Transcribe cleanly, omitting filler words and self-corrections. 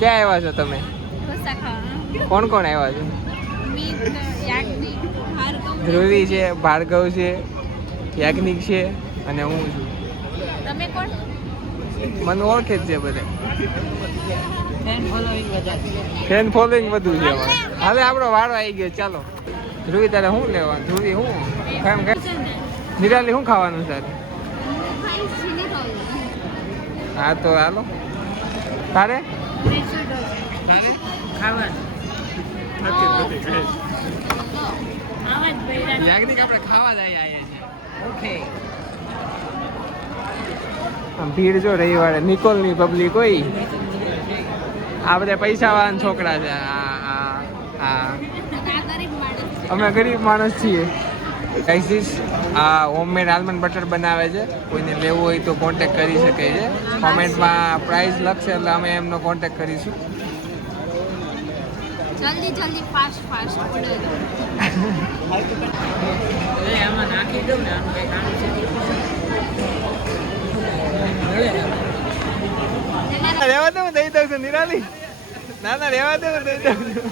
ક્યાં આવ્યા છો તમે? ઢોસા ખાવા. કોણ કોણ આવ્યા છો? મીત, યાજ્ઞિક, ભાર્ગવ. ધ્રુવી છે, ભાર્ગવ છે, યાજ્ઞિક છે અને હું છું. તમે કોણ? મને ઓળખે જ છે બધા. ફેન ફોલોઈંગ વધુ છે અમારે. હવે આપણો વારો આવી ગયો, ચાલો. ધ્રુવી તારે શું લેવાનું? ધ્રુવી શું કામ કર? નિરાલી શું ખાવાનું છે? હા તો હાલો. તારે તારે યાજ્ઞિક આપણે ખાવા જ અહીંયા ઓકે. ભીડ જો રવિવારે નિકોલની પબ્લિક હોય. આ બધા પૈસાવાળા છોકરા છે. અમે ગરીબ માણસ છીએ. ગાઈસ આ હોમમેડ આલમંડ બટર બનાવે છે. કોઈને લેવું હોય તો કોન્ટેક્ટ કરી શકે છે. કોમેન્ટમાં પ્રાઇસ લખશે એટલે અમે એમનો કોન્ટેક્ટ કરીશું. જલ્દી જલ્દી ફાસ્ટ ઓર્ડર. આમાં નાખી દઉં ને આનું કઈ કામ છે. રહેવા દે હું દઈ દઉં છું નિરાલી. ના રહેવા દે હું દઈ દઉં છું.